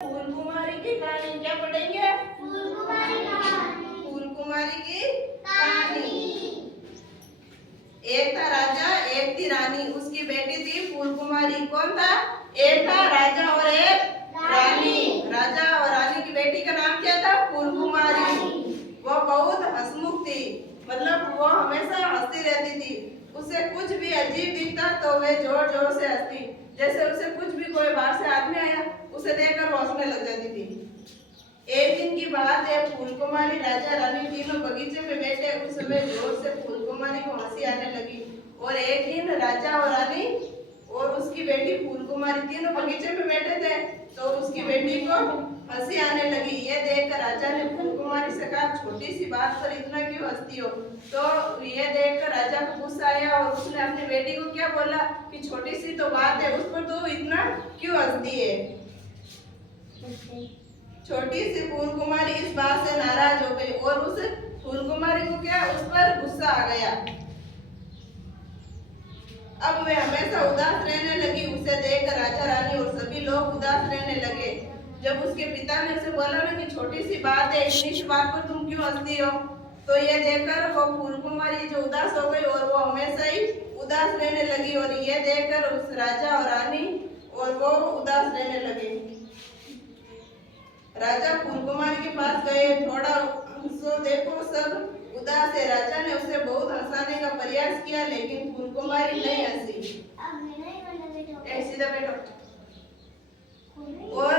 फूल कुमारी की कहानी क्या पढ़ेंगे? फूल कुमारी की कहानी। एक था राजा, एक थी रानी, उसकी बेटी थी फूल कुमारी। कौन था? एक था राजा और एक रानी। राजा और रानी की बेटी का नाम क्या था? फूल कुमारी। वो बहुत हंसमुख थी, मतलब वो हमेशा हंसती रहती थी। उसे कुछ भी अजीब दिखता तो वे जोर जोर से हंसती। जैसे उसे कुछ भी कोई बाहर से आदमी आया, उसे देखकर वो हंसने लग जाती थी। एक दिन की बात है, फूल कुमारी, राजा, रानी तीनों बगीचे में बैठे। उस समय जोर से फूल कुमारी को हंसी आने लगी। और एक दिन राजा और रानी और उसकी बेटी फूल कुमारी तीनों बगीचे में बैठे थे, तो उसकी बेटी को हंसी आने लगी। ये देखकर राजा ने फूल कुमारी से कहा, छोटी सी बात पर इतना क्यों हंसती हो? तो ये देखकर राजा को गुस्सा आया और उसने अपनी बेटी को क्या बोला कि छोटी सी तो बात है, उस पर तो इतना क्यों हंसती है? छोटी सी फूल कुमारी इस बात से नाराज हो गई और उस फूल कुमारी को क्या, उस पर गुस्सा आ गया। अब वे हमेशा उदास रहने लगी। उसे देखकर राजा, रानी और सभी लोग उदास रहने लगे। जब उसके पिता ने उसे बोला ना कि छोटी सी बात है, इतनी सी बात पर तुम क्यों हंसती हो, तो ये देखकर वो फूल कुमारी जो उदास हो गई और वो हमेशा ही उदास रहने लगी। और ये देखकर उस राजा और रानी और वो उदास रहने लगे। राजा फूल कुमारी के पास गए। थोड़ा हंसो, देखो सब उदास है। राजा ने उसे बहुत हंसाने का प्रयास किया, लेकिन फूल कुमारी नहीं हंसी। सीधा बैठो। और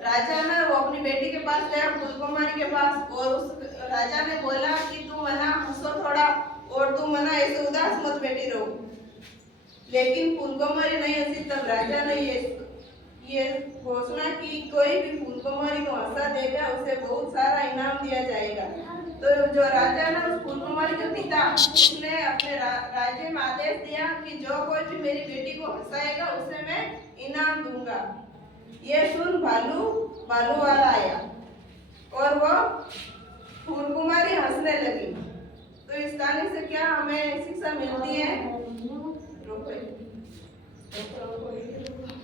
राजा ना वो अपनी बेटी के पास गया, फूल कुमारी के पास, और उस राजा ने बोला कि तुम मना हंसो थोड़ा, और तुम मना ऐसे उदास मत बैठी रहो। लेकिन फूल कुमारी नहीं हंसी। तब राजा ने ये घोषणा की, कोई भी फूल कुमारी को हंसा देगा उसे बहुत सारा इनाम दिया जाएगा। तो जो राजा ना उस फूल कुमारी के पिता, उसने अपने राज्य में आदेश दिया कि जो कोई भी मेरी बेटी को हंसाएगा उसे मैं इनाम दूंगा। ये सुन भालू वाला आया और वो फूल कुमारी हंसने लगी। तो इस कहानी से क्या हमें शिक्षा मिलती है?